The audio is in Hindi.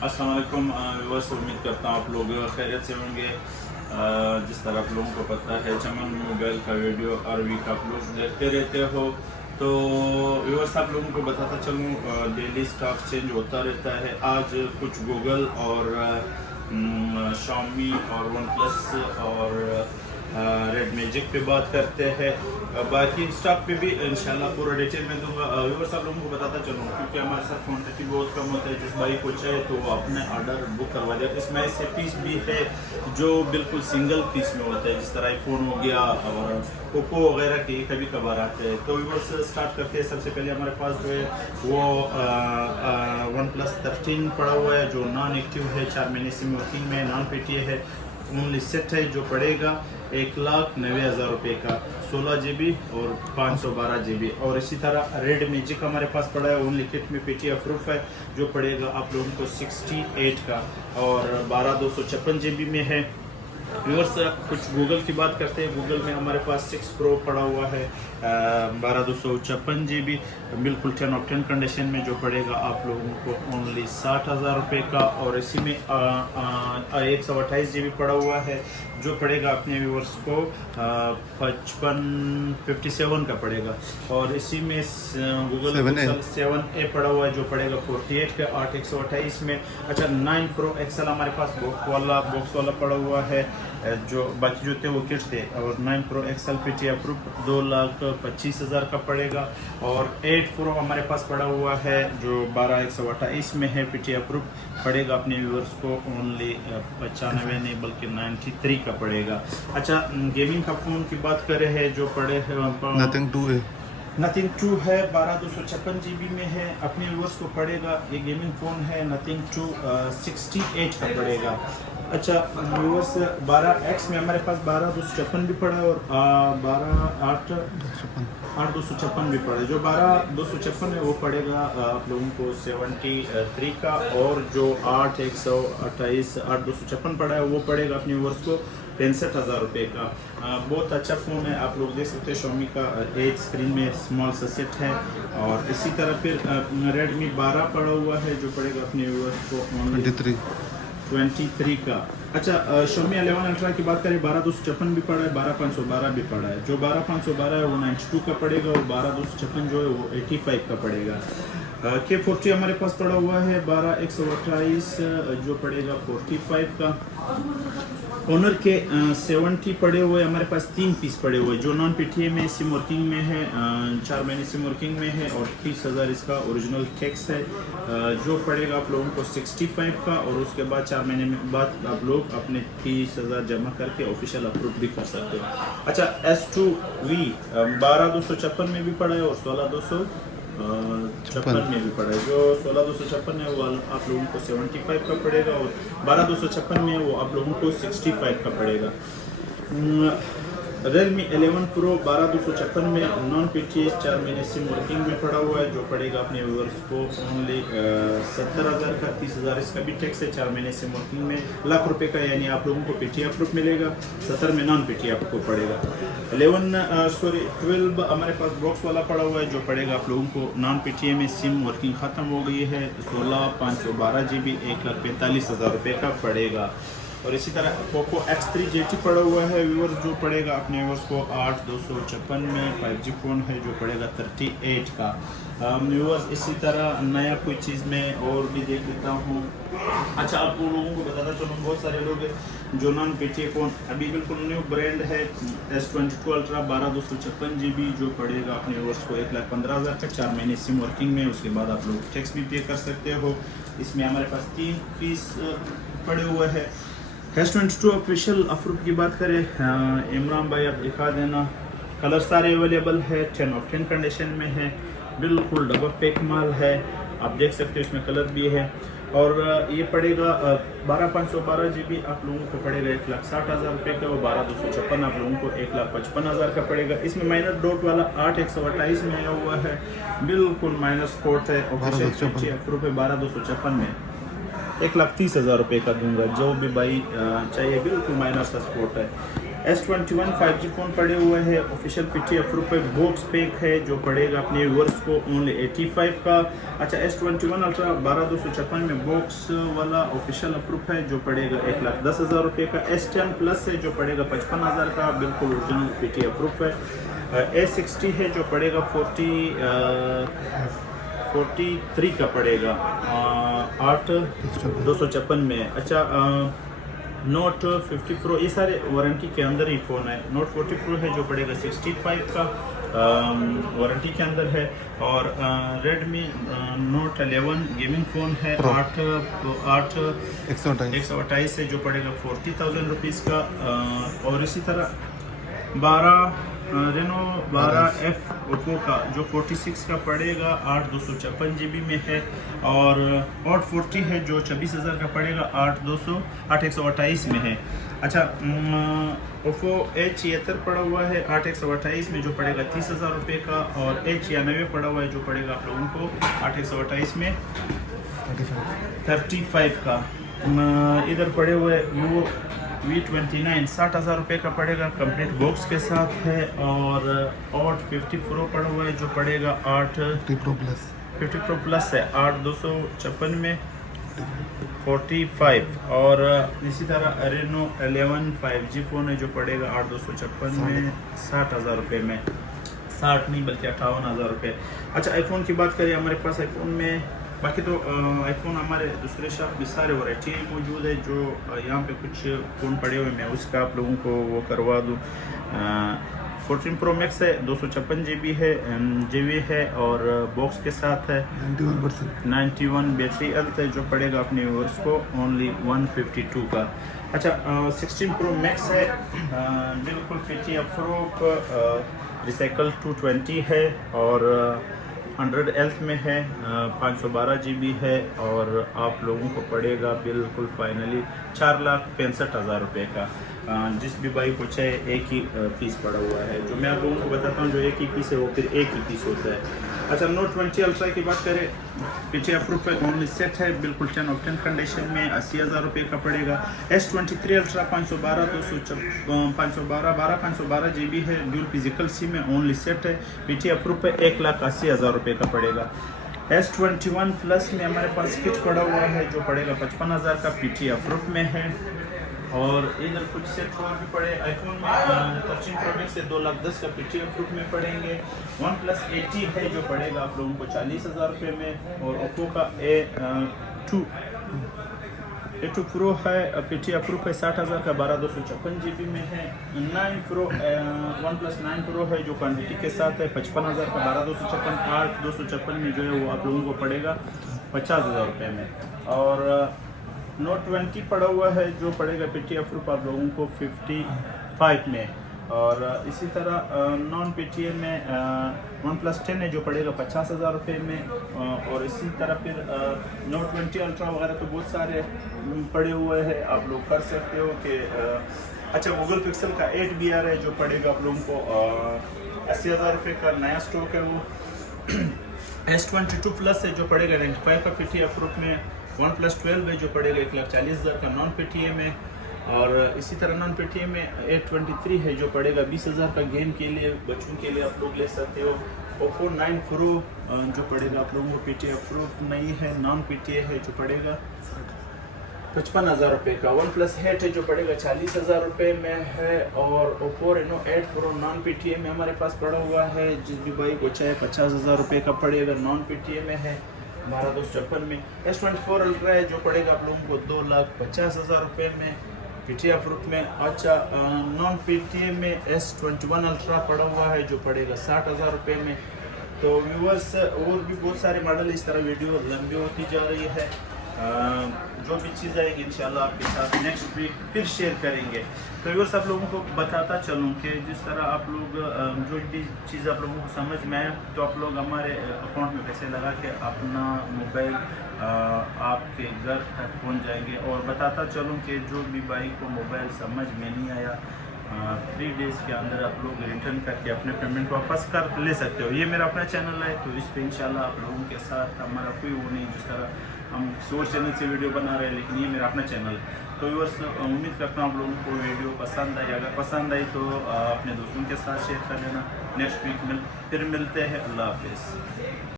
अस्सलाम वालेकुम व्यूअर्स, उम्मीद करता हूँ आप लोग खैरियत से होंगे। जिस तरह आप लोगों को पता है, चमन मोबाइल का वीडियो हर वीक आप लोग देखते रहते हो। तो व्यूअर्स, आप लोगों को बताता चलूँ, डेली स्टॉक चेंज होता रहता है। आज कुछ गूगल और शाओमी और वन प्लस और रेड मैजिक पे बात करते हैं। बाकी स्टॉक पे भी इंशाल्लाह पूरा डिटेल में दूंगा। व्यूअर्स, आप लोगों को बताता चलूँ क्योंकि हमारे साथ क्वान्टिटी बहुत कम होता है। जिस भाई को चाहे तो वो अपने ऑर्डर बुक करवा दे। इसमें ऐसे पीस भी है जो बिल्कुल सिंगल पीस में होता है, जिस तरह आईफोन हो गया और ओप्पो वगैरह के कभी कभार आते हैं। तो व्यूअर्स, स्टार्ट करते हैं। सबसे पहले हमारे पास जो है वो वन प्लस 13 पड़ा हुआ है जो नॉन एक्टिव है, 4 महीने सिम वर्किंग में, नॉन पेटीए है, ओनली सेट है, जो पड़ेगा 1,90,000 रुपये का, 16 GB और 512 GB। और इसी तरह रेड मैजिक हमारे पास पड़ा है, ओनली किट में पेटी अप्रूफ है, जो पड़ेगा आप लोगों को 68 का और 12,256 GB में है। व्यूअर्स, कुछ गूगल की बात करते हैं। गूगल में हमारे पास 6 प्रो पड़ा हुआ है, 12,256 GB, बिल्कुल 10 ऑफ 10 कंडीशन में, जो पड़ेगा आप लोगों को ओनली 60,000 रुपये का। और इसी में 128 GB पड़ा हुआ है, जो पड़ेगा अपने व्यूअर्स को 57 का पड़ेगा। और इसी में गूगल 7A पड़ा हुआ है, जो पड़ेगा 48 का, 8 128 में। अच्छा, 9 प्रो एक्सल हमारे पास बॉक्स वाला पड़ा हुआ है, जो बाकी जो थे वो किट थे। और 9 प्रो एक्सल पेटी अप्रूव 2,25,000 का पड़ेगा। और 8 प्रो हमारे पास पड़ा हुआ है, जो 12 128 में है, पेटी अप्रूव, पड़ेगा अपने व्यूअर्स को ओनली 95 नहीं बल्कि 93 का पड़ेगा। अच्छा, गेमिंग का फ़ोन की बात करें है, जो पड़े नथिंग 2 है, 12,256 GB में है, अपने व्यूअर्स को पड़ेगा। ये गेमिंग फ़ोन है नथिंग 2, 68 का पड़ेगा। अच्छा व्यूअर्स, 12X में हमारे पास 12,256 भी पड़ा है और 8,256 भी पड़ा है। जो 12,256 है वो पड़ेगा आप लोगों को 73 का। और जो 8,256 पड़ा है वो पड़ेगा अपने व्यूअर्स को 65,000 रुपये का। बहुत अच्छा फ़ोन है, आप लोग देख सकते हैं। Xiaomi का 8 स्क्रीन में स्मॉल सा सेट है। और इसी तरह फिर Redmi 12 पड़ा हुआ है, जो पड़ेगा अपने व्यूअर्स को 23 का। अच्छा, Xiaomi 11 अल्ट्रा की बात करें, 12,256 भी पड़ा है, 12,512 भी पड़ा है। जो 12,512 है वो 92 का पड़ेगा और 12,256 जो है वो 85 का पड़ेगा। K40 हमारे पास पड़ा हुआ है, 12 128, जो पड़ेगा 45 का। ऑनर के 70 पड़े हुए हमारे पास, 3 पीस पड़े हुए, जो नॉन पीटीए में सिम वर्किंग में है, 4 महीने सिम वर्किंग में है और 30,000 इसका ओरिजिनल टैक्स है, जो पड़ेगा आप लोगों को 65 का। और उसके बाद 4 महीने में बाद आप लोग अपने 30,000 जमा करके ऑफिशियल अप्रूव भी कर सकते हो। अच्छा, S2V 12,256 में भी पड़ा है और 16,256 में भी पड़ा है। जो 16,256 है वो आप लोगों को 75 का पड़ेगा और 12,256 में वो आप लोगों को 65 का पड़ेगा। Redmi 11 Pro 12,256 में नॉन पीटीएस 4 महीने सिम वर्किंग में पड़ा हुआ है, जो पड़ेगा अपने व्यूअर्स को ओनली 70,000 का, 30,000 इसका भी टैक्स है, 4 महीने सिम वर्किंग में, लाख रुपए का, यानी आप लोगों को पीटीए अप्रूव मिलेगा, 70 में नॉन पीटीए आपको पड़ेगा। 12 हमारे पास बॉक्स वाला पड़ा हुआ है, जो पड़ेगा आप लोगों को नॉन पीटीए में सिम वर्किंग ख़त्म हो गई है, 16,512 GB, 1,45,000 रुपये का पड़ेगा। और इसी तरह पोको X3 GT पड़ा हुआ है व्यूअर्स, जो पड़ेगा अपने व्यूअर्स को 8,256 में, 5G फ़ोन है, जो पड़ेगा 38 का। व्यूअर्स, इसी तरह नया कोई चीज़ में और भी देख लेता हूँ। अच्छा, आप लोगों को बताता चलूँ, बहुत सारे लोग जो नॉन पेटीए फ़ोन अभी बिल्कुल न्यू ब्रांड है, S22 अल्ट्रा 12,256 GB, जो पड़ेगा अपने व्यूअर्स को 1,15,000 का, 4 महीने सिम वर्किंग में। उसके बाद आप लोग टैक्स भी पे कर सकते हो। इसमें हमारे पास 3 पीस पड़े हुए हैं। S22 ऑफिशियल अप्रूव की बात करें, इमरान भाई आप दिखा देना, कलर सारे अवेलेबल है, 10 ऑफ 10 कंडीशन में है, बिल्कुल डबल पैक माल है, आप देख सकते हो, इसमें कलर भी है। और ये पड़ेगा 12,512 GB आप लोगों को पड़ेगा 1,60,000 रुपये का, और 12,256 आप लोगों को 1,55,000 का पड़ेगा। इसमें माइनर डॉट वाला 8 128 में आया हुआ है, बिल्कुल माइनर स्पोर्ट है, ऑफिशियल अप्रूव है, 12,256 में 1,30,000 रुपये का दूंगा, जो भी भाई चाहिए, बिल्कुल माइनर सा स्पोर्ट है। S21 5G फ़ोन पड़े हुए हैं ऑफिशियल PT अप्रूव पे। बॉक्स पैक है जो पड़ेगा अपने व्यूअर्स को ओनली 85 का। अच्छा S21 अल्ट्रा 12256 में बॉक्स वाला ऑफिशियल अप्रूव है जो पड़ेगा 1,10,000 रुपये का। S10 प्लस है जो पड़ेगा 55,000 का, बिल्कुल ओरिजिनल PT अप्रूव है। A60 है जो पड़ेगा 43 का पड़ेगा 8,256 में। अच्छा नोट 50 प्रो, ये सारे वारंटी के अंदर ही फ़ोन है। नोट 40 प्रो है जो पड़ेगा 65 का, वारंटी के अंदर है। और रेडमी नोट 11 गेमिंग फ़ोन है 128 से जो पड़ेगा 40,000 रुपीज़ का। और इसी तरह रेनो 12F ओप्पो का जो 46 का पड़ेगा 8,256 GB में है। और हॉट 40 है जो 26,000 का पड़ेगा 8,128 में है। अच्छा ओप्पो A76 पड़ा हुआ है 8,128 में जो पड़ेगा 30,000 रुपये का। और A96 पड़ा हुआ है जो पड़ेगा आप लोगों को 8,128 में 35 का। इधर पड़े हुए Vivo V29 60,000 रुपये का पड़ेगा, कंप्लीट बॉक्स के साथ है। और 50 प्रो पड़ा हुआ है जो पड़ेगा 50 प्रो प्लस है 8,256 में 45। और इसी तरह रेनो 11 5G फ़ोन है जो पड़ेगा 8,256 में 60,000 रुपये में, 60 नहीं बल्कि 58,000 रुपये। अच्छा आईफोन की बात करें, हमारे पास आईफोन में बाकी तो आईफोन हमारे दूसरे शॉप में सारे वैरायटी मौजूद है। जो यहाँ पे कुछ फ़ोन पड़े हुए मैं उसका आप लोगों को वो करवा दूँ। 14 प्रो मैक्स है 256 GB है और बॉक्स के साथ है 91 बैटरी हेल्थ है जो पड़ेगा अपने व्यूअर्स को ओनली 152 का। अच्छा 16 प्रो मैक्स है बिल्कुल PT अप्रूव, रिसाइकल 220 है और 100 हेल्थ में है, 512 GB है। और आप लोगों को पड़ेगा बिल्कुल फाइनली 4,65,000 रुपये का। जिस भी भाई को चाहे एक ही पीस पड़ा हुआ है, जो मैं आप लोगों को बताता हूँ जो एक ही पीस है वो फिर एक ही पीस होता है। अच्छा नोट 20 अल्ट्रा की बात करें, PT अप्रूव है, ओनली सेट है, बिल्कुल 10 ऑफ 10 कंडीशन में 80,000 रुपये का पड़ेगा। S23 अल्ट्रा 512 GB है, ड्यूल फिजिकल सिम में, ओनली सेट है, PT अप्रूव है, 1,80,000 रुपये का पड़ेगा। S21 प्लस में हमारे पास किट पड़ा हुआ है जो पड़ेगा 55,000 का, PT अप्रूव में है। और इधर कुछ सेट और भी पड़े आईफोन में 13 प्रो मैक्स से 2,10,000 का PT अप्रूव में पड़ेंगे। OnePlus 80 है जो पड़ेगा आप लोगों को 40,000 रुपये में। और ओप्पो का A2 प्रो है, PT अप्रूव है 60,000 का, 12,256 GB में है। 9 प्रो OnePlus 9 प्रो है जो क्वान्टिटी के साथ है 55,000 का, 12,256 8,256 में जो है वो आप लोगों को पड़ेगा 50,000 रुपये में। और नोट 20 पड़ा हुआ है जो पड़ेगा PT अप्रूव आप लोगों को 55 में। और इसी तरह नॉन PTA में OnePlus 10 है जो पड़ेगा 50,000 रुपये में। और इसी तरह फिर नोट 20 अल्ट्रा वगैरह तो बहुत सारे पड़े हुए हैं, आप लोग कर सकते हो कि अच्छा गूगल पिक्सल का 8BR है जो पड़ेगा आप लोगों को 80,000 रुपये का, नया स्टॉक है वो। S22 प्लस है जो पड़ेगा 95 का PT अप्रूव में। OnePlus 12 है जो पड़ेगा 1,40,000 का नॉन PTA में। और इसी तरह नॉन PTA में A23 है जो पड़ेगा 20,000 का, गेम के लिए बच्चों के लिए आप लोग ले सकते हो। Oppo 9 Pro जो पड़ेगा आप लोगों को PT अप्रूव नहीं है, नॉन PTA है जो पड़ेगा 55,000 रुपये का। OnePlus 8 है जो पड़ेगा 40,000 रुपये में है। और Oppo Reno 8 Pro non PTA में हमारे पास पड़ा हुआ है, जिस भी भाई को चाहे 50,000 रुपये का पड़ेगा, नॉन PTA में है 12,256 में। S24 अल्ट्रा है जो पड़ेगा आप लोगों को 2,50,000 रुपये में, PT अप्रूव में। अच्छा नॉन PTA में S21 अल्ट्रा पड़ा हुआ है जो पड़ेगा 60,000 रुपये में। तो व्यूअर्स और भी बहुत सारे मॉडल, इस तरह वीडियो लंबी होती जा रही है। जो भी चीज़ आएगी इंशाल्लाह आपके साथ नेक्स्ट वीक फिर शेयर करेंगे। तो व्यूअर्स आप लोगों को बताता चलूँ कि जिस तरह आप लोग जो भी चीज़ आप लोगों को समझ में आए तो आप लोग हमारे अकाउंट में पैसे लगा के अपना मोबाइल आपके घर तक पहुंच जाएंगे। और बताता चलूँ कि जो भी भाई को मोबाइल समझ में नहीं आया 3 डेज़ के अंदर आप लोग रिटर्न करके अपने पेमेंट वापस कर ले सकते हो। ये मेरा अपना चैनल है तो इस पर इंशाल्लाह आप लोगों के साथ हमारा कोई वो नहीं, जिस तरह हम सोर्स चैनल से वीडियो बना रहे हैं, लेकिन ये मेरा अपना चैनल है। तो व्यूअर्स, उम्मीद करता हूँ आप लोगों को वीडियो पसंद आई। अगर पसंद आई तो अपने दोस्तों के साथ शेयर कर लेना। नेक्स्ट वीक फिर मिलते हैं। अल्लाह हाफिज़।